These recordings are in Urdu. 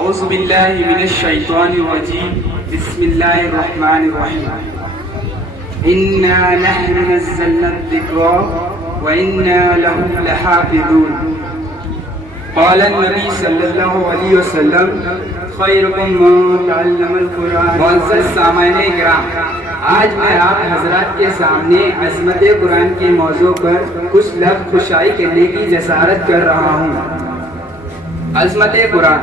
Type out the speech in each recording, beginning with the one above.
اعوذ باللہ من الشیطان الرجیم بسم اللہ الرحمن الرحیم انا نحن نزلنا الذکر وانا له لحافظون قال النبی صلی اللہ علیہ وسلم خیرکم من تعلم القرآن۔ معزز سامعین کرام، آج میں آپ حضرات کے سامنے عظمت قرآن کے موضوع پر کچھ لفظ خشائی کرنے کی جسارت کر رہا ہوں۔ عظمت قرآن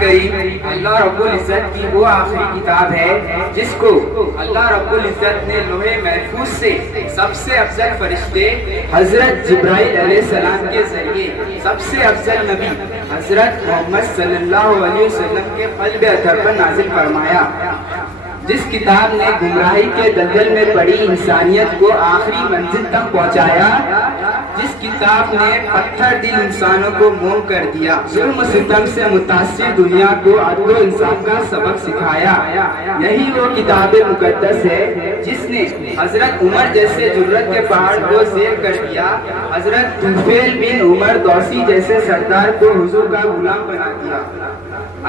کریم اللہ رب العزت کی وہ آخری کتاب ہے جس کو اللہ رب العزت نے لوح محفوظ سے سب سے افضل فرشتے حضرت جبرائیل علیہ السلام کے ذریعے سب سے افضل نبی حضرت محمد صلی اللہ علیہ وسلم کے قلب اطہر پر نازل فرمایا۔ جس کتاب نے گمراہی کے دلدل میں پڑی انسانیت کو آخری منزل تک پہنچایا، جس کتاب نے پتھر دل انسانوں کو موم کر دیا، ظلم و ستم سے متاثر دنیا کو عدل و انصاف کا سبق سکھایا، یہی وہ کتاب مقدس ہے جس نے حضرت عمر جیسے جرت کے پہاڑ کو زیر کر دیا، حضرت طفیل بن عمر دوسی جیسے سردار کو حضور کا غلام بنا دیا۔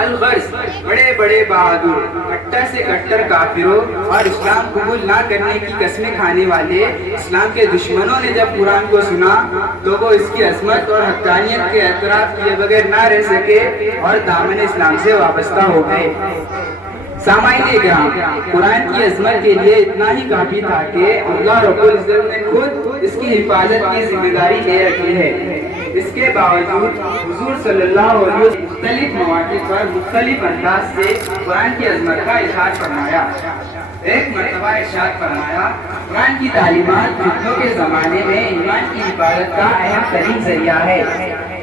الغرض بڑے بڑے بہادر، کٹر سے کٹر کافروں اور اسلام قبول نہ کرنے کی قسمیں کھانے والے اسلام کے دشمنوں نے جب قرآن کو سنا تو وہ اس کی عظمت اور حقانیت کے اعتراف کیے بغیر نہ رہ سکے اور دامن اسلام سے وابستہ ہو گئے۔ سامعین کرام، قرآن کی عظمت کے لیے اتنا ہی کافی تھا کہ اللہ رب العزت نے خود اس کی حفاظت کی ذمہ داری لے رکھی ہے۔ اس کے باوجود حضور صلی اللہ علیہ وسلم مختلف مواقع پر مختلف انداز سے قرآن کی عظمت کا اظہار فرمایا۔ ایک مرتبہ ارشاد فرمایا، قرآن کی تعلیمات فتنوں کے زمانے میں ایمان کی حفاظت کا اہم ترین ذریعہ ہے۔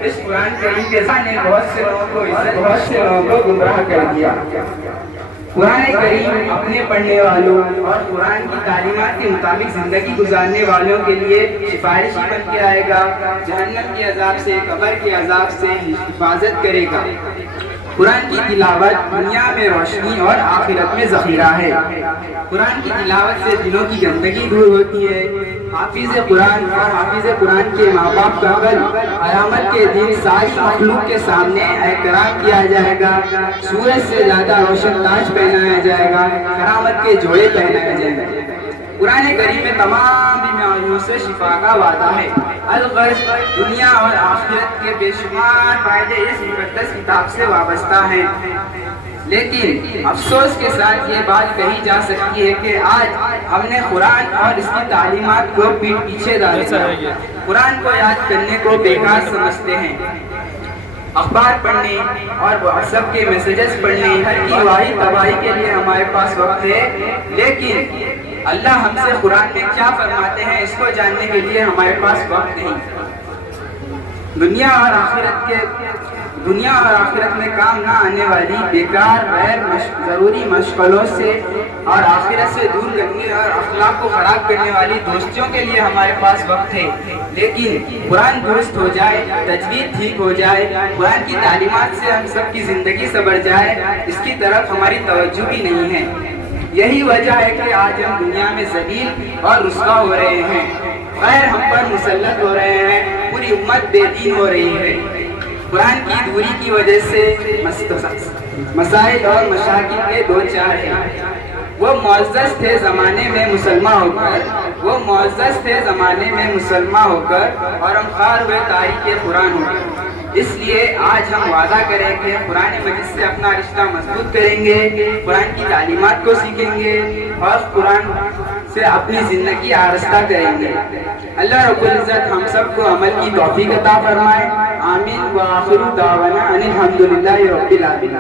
اس قرآن کریم کے ذریعے نے بہت سے لوگوں کو گمراہ کر دیا۔ قرآن کریم اپنے پڑھنے والوں اور قرآن کی تعلیمات کے مطابق زندگی گزارنے والوں کے لیے سفارشی بن کے آئے گا، جہنم کے عذاب سے، قبر کے عذاب سے حفاظت کرے گا۔ قرآن کی تلاوت دنیا میں روشنی اور آخرت میں ذخیرہ ہے۔ قرآن کی تلاوت سے دلوں کی گندگی دور ہوتی ہے۔ حافظ قرآن اور حافظ قرآن کے ماں باپ کا کل قیامت کے دن ساری مخلوق کے سامنے احترام کیا جائے گا، سورج سے زیادہ روشن تاج پہنایا جائے گا، کرامت کے جوڑے پہنائے جائیں گے۔ قرآن کریم میں تمام بیماریوں سے شفا کا وعدہ ہے۔ الغرض دنیا اور آخرت کے بے شمار فائدے اس مقدس کتاب سے وابستہ ہیں، لیکن افسوس کے ساتھ یہ بات کہی جا سکتی ہے کہ آج ہم نے قرآن اور اس کی تعلیمات کو پیٹ پیچھے ڈال دیا، قرآن کو یاد کرنے کو بیکار سمجھتے ہیں۔ اخبار پڑھنے اور واٹس ایپ کے میسیجز پڑھنے ہر کی واحد تباہی کے لیے ہمارے پاس وقت ہے، لیکن اللہ ہم سے قرآن میں کیا فرماتے ہیں اس کو جاننے کے لیے ہمارے پاس وقت نہیں۔ دنیا اور آخرت میں کام نہ آنے والی بیکار غیر ضروری مشغلوں سے اور آخرت سے دور کرنے اور اخلاق کو خراب کرنے والی دوستیوں کے لیے ہمارے پاس وقت ہے، لیکن قرآن درست ہو جائے، تجوید ٹھیک ہو جائے، قرآن کی تعلیمات سے ہم سب کی زندگی سنور جائے، اس کی طرف ہماری توجہ بھی نہیں ہے۔ یہی وجہ ہے کہ آج ہم دنیا میں ذلیل اور رسوا ہو رہے ہیں، غیر ہم پر مسلط ہو رہے ہیں، پوری امت بے دین ہو رہی ہے۔ قرآن کی دوری کی وجہ سے مسائل اور مشاکل کے دو چار ہیں۔ وہ معزز تھے زمانے میں مسلمان ہو کر اور ہم خوار ہوئے تاریخ قرآن ہو کر۔ اس لیے آج ہم وعدہ کریں کہ قرآن مجید سے اپنا رشتہ مضبوط کریں گے، قرآن کی تعلیمات کو سیکھیں گے اور قرآن سے اپنی زندگی آراستہ کریں گے۔ اللہ رب العزت ہم سب کو عمل کی توفیق عطا فرمائے۔ آمین وآخر دعوانا ان الحمدللہ رب العالمین۔